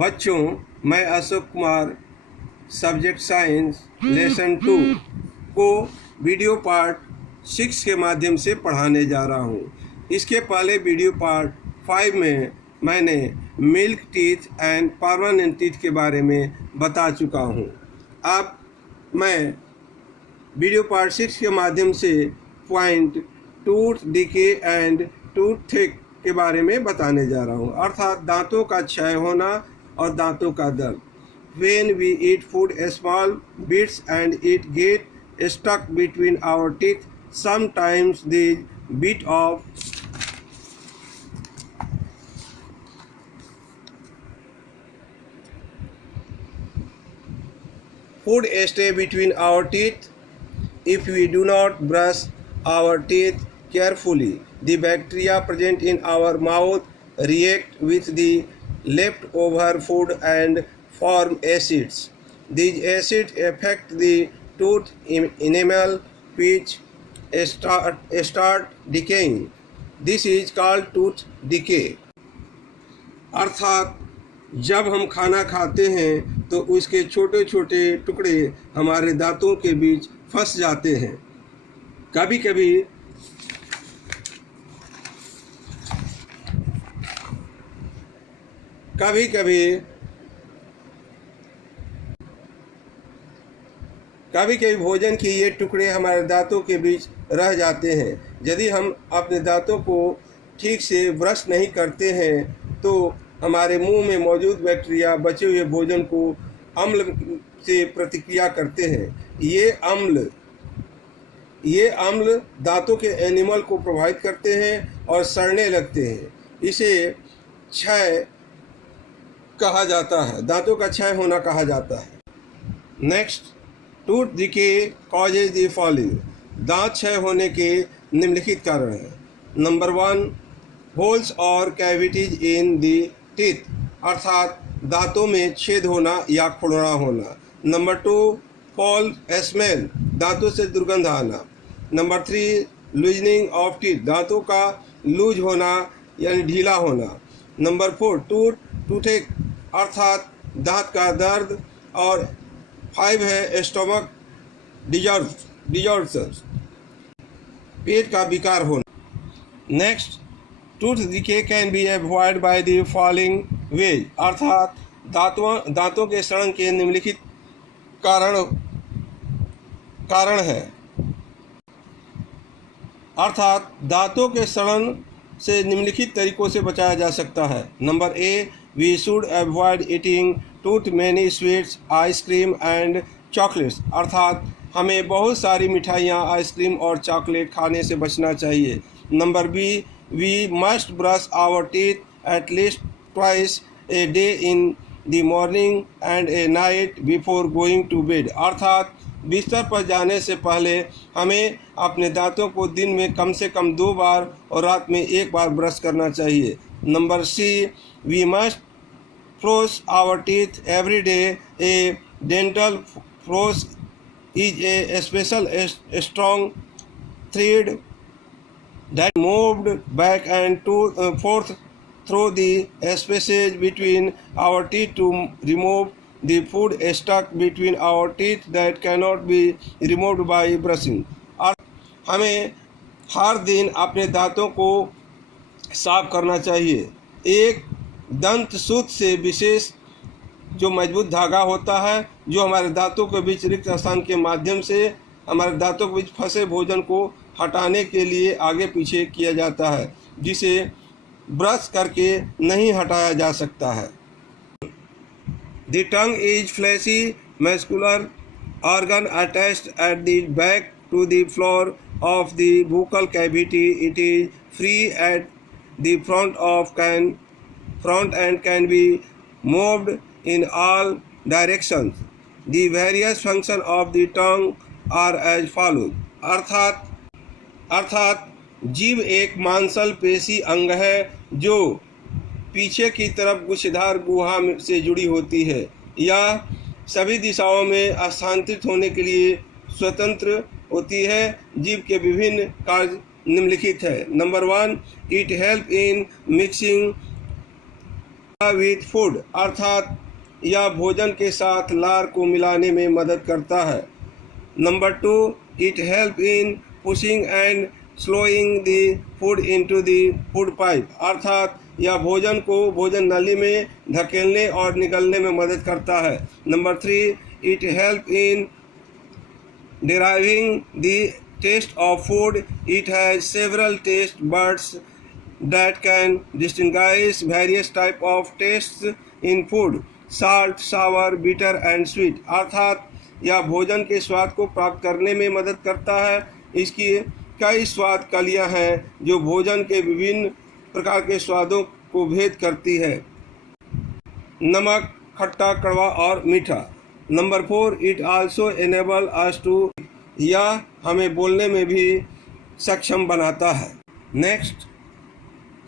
बच्चों, मैं Ashok Kumar subject science lesson 2 को वीडियो पार्ट 6 के माध्यम से पढ़ाने जा रहा हूँ। इसके पहले वीडियो पार्ट 5 में मैंने milk teeth and permanent teeth के बारे में बता चुका हूँ। अब मैं वीडियो पार्ट 6 के माध्यम से point tooth decay and tooth thick के बारे में बताने जा रहा हूँ, अर्थात दांतों का क्षय होना और दांतों का दर्द। When we eat food, small bits and it get stuck between our teeth. Sometimes the bit of food stay between our teeth. If we do not brush our teeth carefully, the bacteria present in our mouth react with the leftover food and form acids. These acids affect the tooth enamel, which start decaying. This is called tooth decay. अर्थात जब हम खाना खाते हैं तो उसके छोटे छोटे टुकड़े हमारे दांतों के बीच फंस जाते हैं। कभी कभी भोजन के ये टुकड़े हमारे दांतों के बीच रह जाते हैं। यदि हम अपने दांतों को ठीक से ब्रश नहीं करते हैं तो हमारे मुंह में मौजूद बैक्टीरिया बचे हुए भोजन को अम्ल से प्रतिक्रिया करते हैं। ये अम्ल दांतों के एनिमल को प्रभावित करते हैं और सड़ने लगते हैं। इसे क्षय कहा जाता है, दांतों का क्षय होना कहा जाता है। Next, tooth decay causes the following. दांत क्षय होने के निम्नलिखित कारण हैं। नंबर 1, होल्स और कैविटीज इन द टीथ, अर्थात दांतों में छेद होना या खुरदरा होना। नंबर 2, फॉल स्मेल, दांतों से दुर्गंध आना। नंबर 3, लूजनिंग ऑफ टीथ, दांतों का लूज होना यानी ढीला होना। नंबर 4, टूथेक, अर्थात दांत का दर्द। और 5 है स्टमक डिजॉर्डर्स, पेट का विकार होना। Next, tooth decay can be avoid by the following veg, अर्थात दांतों के सड़न के निम्नलिखित कारण है। अर्थात दांतों के सड़न से निम्नलिखित तरीकों से बचाया जा सकता है। Number A, we should avoid eating too many sweets, ice cream and chocolates, अर्थात हमें बहुत सारी मिठाइयाँ, आइसक्रीम और चॉकलेट खाने से बचना चाहिए। Number B, we must brush our teeth at least twice a day in the morning and a night before going to bed, अर्थात बिस्तर पर जाने से पहले हमें अपने दांतों को दिन में कम से कम 2 बार और रात में 1 बार ब्रश करना चाहिए। Number C, we must floss our teeth every day. A dental floss is a special strong thread that moved back and forth through the spaces between our teeth to remove the food stuck between our teeth that cannot be removed by brushing. और हमें हर दिन अपने दांतों को साफ करना चाहिए। एक दंत सूत से विशेष जो मजबूत धागा होता है जो हमारे दांतों के बीच रिक्त स्थान के माध्यम से हमारे दांतों के बीच फंसे भोजन को हटाने के लिए आगे पीछे किया जाता है, जिसे ब्रश करके नहीं हटाया जा सकता है। The tongue is fleshy muscular organ attached at the back to the floor of the buccal cavity. It is free at the front and can be moved in all directions. The various function of the tongue are as follows, अर्थात जीभ एक मांसल पेशी अंग है जो पीछे की तरफ गुच्छेदार गुहा से जुड़ी होती है। यह सभी दिशाओं में स्थानांतरित होने के लिए स्वतंत्र होती है। जीभ के विभिन्न कार्य निम्नलिखित है। Number 1, it help in mixing with food अर्थात यह भोजन के साथ लार को मिलाने में मदद करता है। Number 2, it help in pushing and slowing the food into the food pipe अर्थात यह भोजन को भोजन नली में धकेलने और निकलने में मदद करता है। Number 3, it help in deriving the taste of food. It has several taste buds that can distinguish various type of tastes in food, salt, sour, bitter and sweet अर्थात यह भोजन के स्वाद को प्राप्त करने में मदद करता है। इसकी कई स्वाद कलियां हैं जो भोजन के विभिन्न प्रकार के स्वादों को भेद करती है। नमक, खट्टा, कड़वा और मीठा। Number 4, it also enable us to यह हमें बोलने में भी सक्षम बनाता है। Next,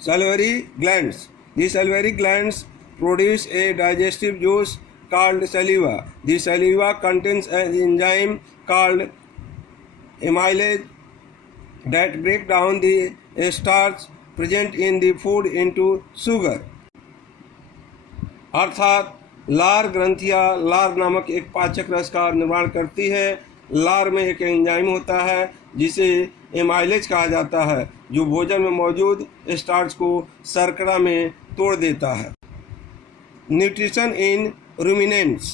salivary glands. The salivary glands produce a digestive juice called saliva. The saliva contains an enzyme called amylase that break down the starch present in the food into sugar. अर्थात लार ग्रंथियाँ लार नामक एक पाचक रस का निर्माण करती है। लार में एक एंजाइम होता है जिसे एमाइलेज कहा जाता है जो भोजन में मौजूद स्टार्च को शर्करा में तोड़ देता है। Nutrition in ruminants.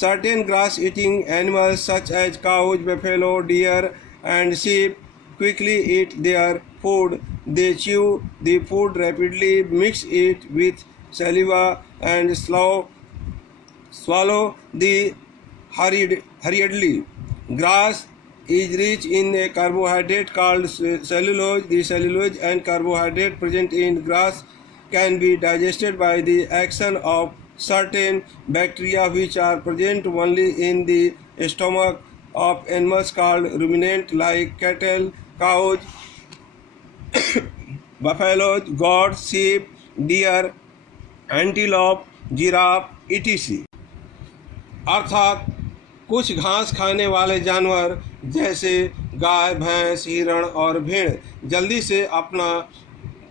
Certain grass eating animals such as cows, buffalo, deer and sheep quickly eat their food. They chew the food rapidly, mix it with saliva and swallow the hurriedly. Grass is rich in a carbohydrate called cellulose. The cellulose and carbohydrate present in grass can be digested by the action of certain bacteria which are present only in the stomach of animals called ruminant like cattle, cows, buffaloes, goats, sheep, deer, antelope, giraffe, etc. अर्थात कुछ घास खाने वाले जानवर जैसे गाय, भैंस, हिरण और भेड़ जल्दी से अपना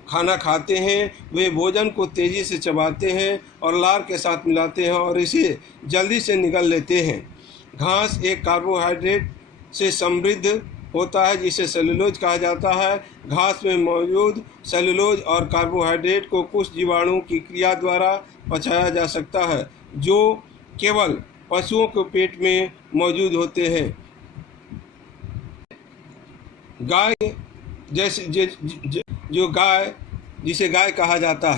खाना खाते हैं। वे भोजन को तेज़ी से चबाते हैं और लार के साथ मिलाते हैं और इसे जल्दी से निगल लेते हैं। घास एक कार्बोहाइड्रेट से समृद्ध होता है जिसे सेलुलोज कहा जाता है। घास में मौजूद सेलुलोज और कार्बोहाइड्रेट को कुछ जीवाणु की क्रिया द्वारा पचाया जा सकता है जो केवल पशुओं के पेट में मौजूद होते हैं। गाय जैसे जो गाय जिसे गाय कहा जाता है।